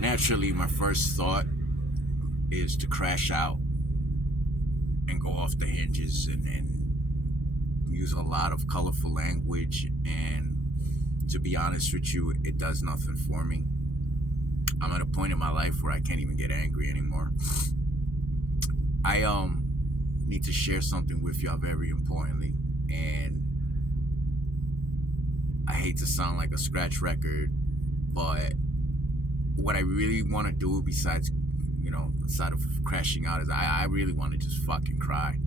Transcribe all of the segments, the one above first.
Naturally, my first thought is to crash out and go off the hinges and use a lot of colorful language. And to be honest with you, it does nothing for me. I'm at a point in my life where I can't even get angry anymore. I need to share something with y'all very importantly, and I hate to sound like a scratch record, but what I really want to do, besides, aside of crashing out, is I really want to just fucking cry.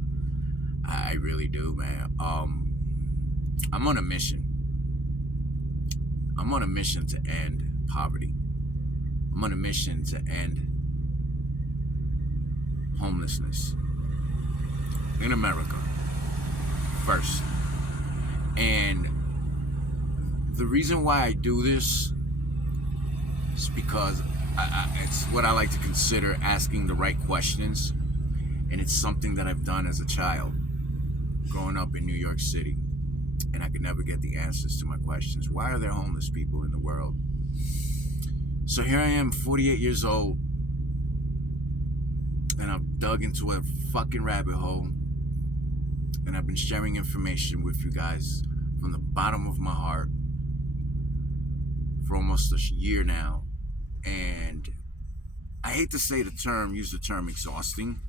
I really do, man. I'm on a mission. I'm on a mission to end poverty. I'm on a mission to end homelessness in America first. And the reason why I do this is because it's what I like to consider asking the right questions. And it's something that I've done as a child, growing up in New York City. And I could never get the answers to my questions. Why are there homeless people in the world? So here I am, 48 years old, and I've dug into a fucking rabbit hole, and I've been sharing information with you guys from the bottom of my heart for almost a year now. And I hate to use the term exhausting,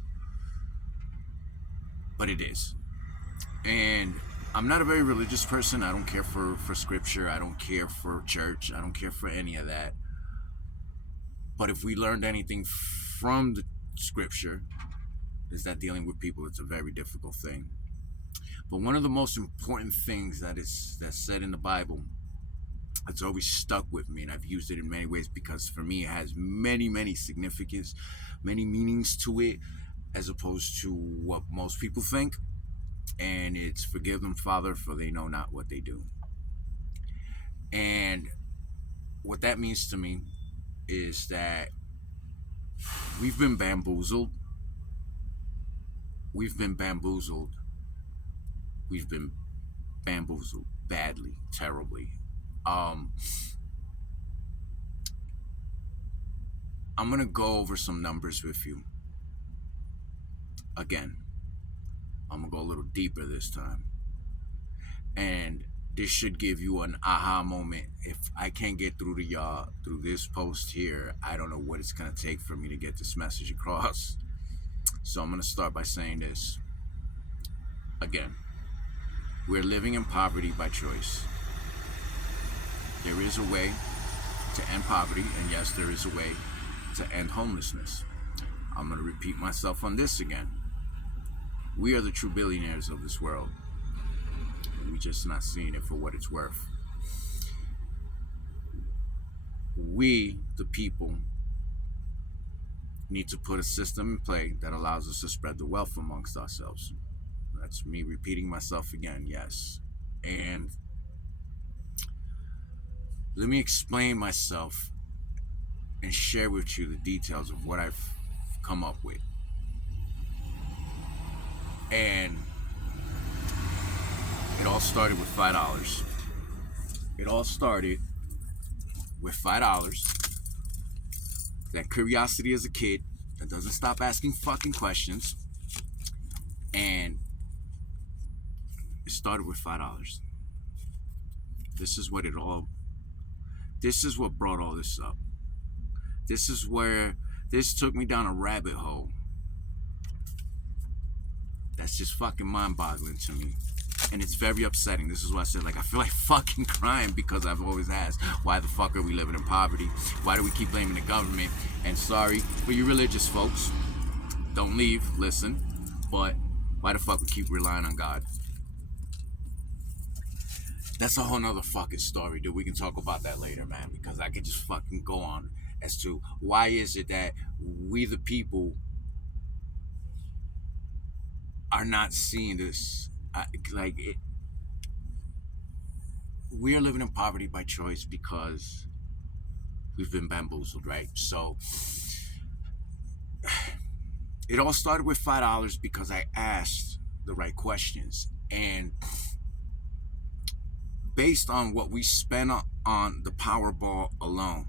but it is. And I'm not a very religious person. I don't care for scripture. I don't care for church. I don't care for any of that. But if we learned anything from the scripture, is that dealing with people, it's a very difficult thing. But one of the most important things that's said in the Bible, it's always stuck with me, and I've used it in many ways because for me it has many significance, many meanings to it, as opposed to what most people think. And it's, forgive them, Father, for they know not what they do. And what that means to me is that we've been bamboozled. We've been bamboozled. We've been bamboozled badly, terribly. I'm gonna go over some numbers with you. Again, I'm gonna go a little deeper this time. And this should give you an aha moment. If I can't get through to y'all through this post here, I don't know what it's gonna take for me to get this message across. So I'm gonna start by saying this. Again, we're living in poverty by choice. There is a way to end poverty, and yes, there is a way to end homelessness. I'm gonna repeat myself on this again. We are the true billionaires of this world. We just not seeing it for what it's worth. We, the people, need to put a system in play that allows us to spread the wealth amongst ourselves. That's me repeating myself again, yes. And let me explain myself and share with you the details of what I've come up with. And it all started with $5. It all started with $5. That curiosity as a kid that doesn't stop asking fucking questions. And it started with $5. This is what brought all this up. This is where this took me down a rabbit hole. That's just fucking mind-boggling to me. And it's very upsetting. This is why I said, I feel like fucking crying, because I've always asked, why the fuck are we living in poverty? Why do we keep blaming the government? And sorry for you religious folks, don't leave, listen, but why the fuck we keep relying on God? That's a whole nother fucking story, dude. We can talk about that later, man, because I could just fucking go on as to why is it that we the people are not seeing this. We are living in poverty by choice because we've been bamboozled, right? So it all started with $5 because I asked the right questions. And based on what we spent on the Powerball alone,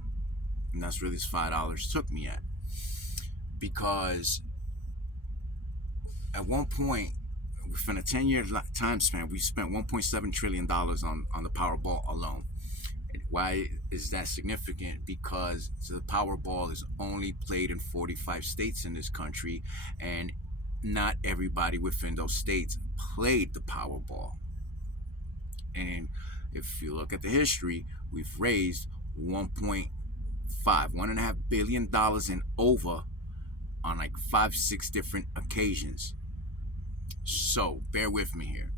And that's where this $5 took me at. Because at one point, within a 10-year time span, we spent $1.7 trillion on the Powerball alone. Why is that significant? Because the Powerball is only played in 45 states in this country, and not everybody within those states played the Powerball. And if you look at the history, we've raised $1.5 billion and over on like 5-6 different occasions. So bear with me here.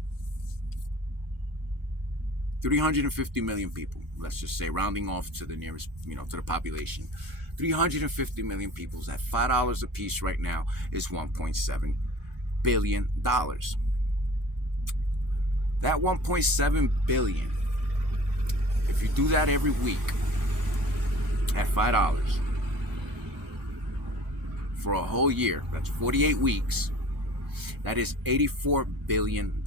350 million people, let's just say, rounding off to the nearest, to the population. 350 million people at $5 a piece right now is $1.7 billion. That $1.7 billion, if you do that every week at $5 for a whole year, that's 48 weeks, that is $84 billion.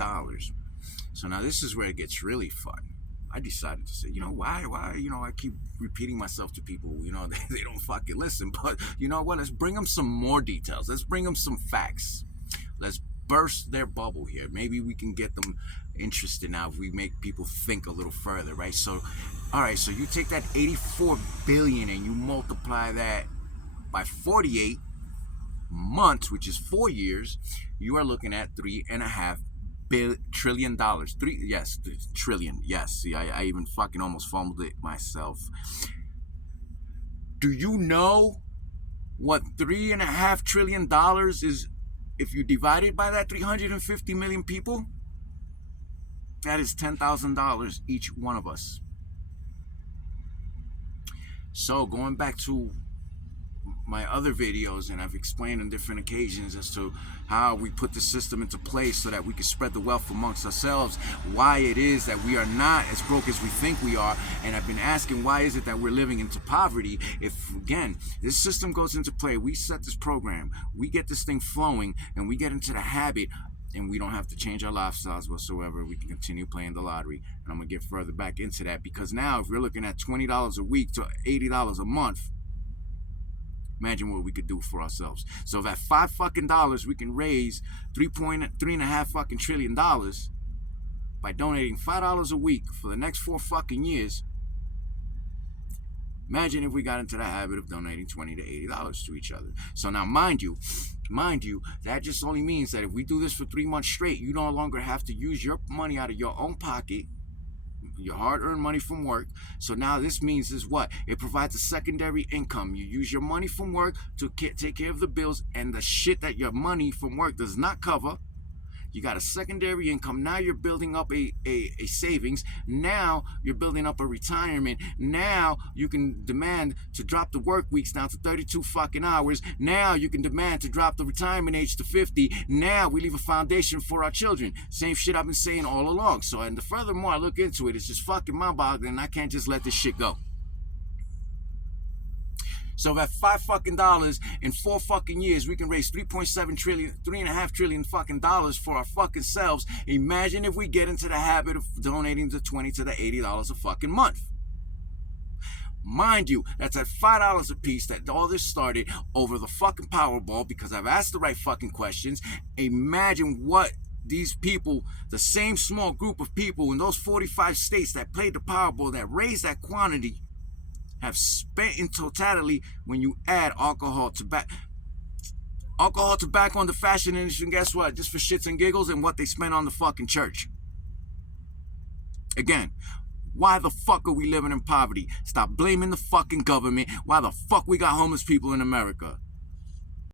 So now this is where it gets really fun. I decided to say, why, I keep repeating myself to people, they don't fucking listen. But you know what? Let's bring them some more details. Let's bring them some facts. Let's burst their bubble here. Maybe we can get them interested now if we make people think a little further, right? So, all right, so you take that 84 billion and you multiply that by 48 months, which is 4 years, you are looking at $3.5 trillion. Trillion. Yes. See, I even fucking almost fumbled it myself. Do you know what $3.5 trillion is if you divide it by that 350 million people? That is $10,000 each one of us. So going back to my other videos, and I've explained on different occasions as to how we put the system into place so that we can spread the wealth amongst ourselves, why it is that we are not as broke as we think we are, and I've been asking why is it that we're living into poverty. If, again, this system goes into play, we set this program, we get this thing flowing, and we get into the habit, and we don't have to change our lifestyles whatsoever. We can continue playing the lottery. And I'm going to get further back into that, because now if we're looking at $20 a week to $80 a month, imagine what we could do for ourselves. So if at $5 we can raise $3.5 trillion by donating $5 a week for the next 4 fucking years, imagine if we got into the habit of donating $20 to $80 to each other. So now, mind you, that just only means that if we do this for 3 months straight, you no longer have to use your money out of your own pocket, your hard-earned money from work. So now this means is what? It provides a secondary income. You use your money from work to take care of the bills and the shit that your money from work does not cover. You got a secondary income. Now you're building up a savings. Now you're building up a retirement. Now you can demand to drop the work weeks down to 32 fucking hours. Now you can demand to drop the retirement age to 50. Now we leave a foundation for our children. Same shit I've been saying all along. So, and the furthermore I look into it, it's just fucking mind-boggling. I can't just let this shit go. So at $5 in 4 fucking years, we can raise $3.5 trillion fucking dollars for our fucking selves. Imagine if we get into the habit of donating the $20 to the $80 a fucking month. Mind you, that's at $5 a piece that all this started over the fucking Powerball, because I've asked the right fucking questions. Imagine what these people, the same small group of people in those 45 states that played the Powerball, that raised that quantity, have spent in totality when you add alcohol, tobacco, on the fashion industry, and guess what? Just for shits and giggles, and what they spent on the fucking church. Again, why the fuck are we living in poverty? Stop blaming the fucking government. Why the fuck we got homeless people in America?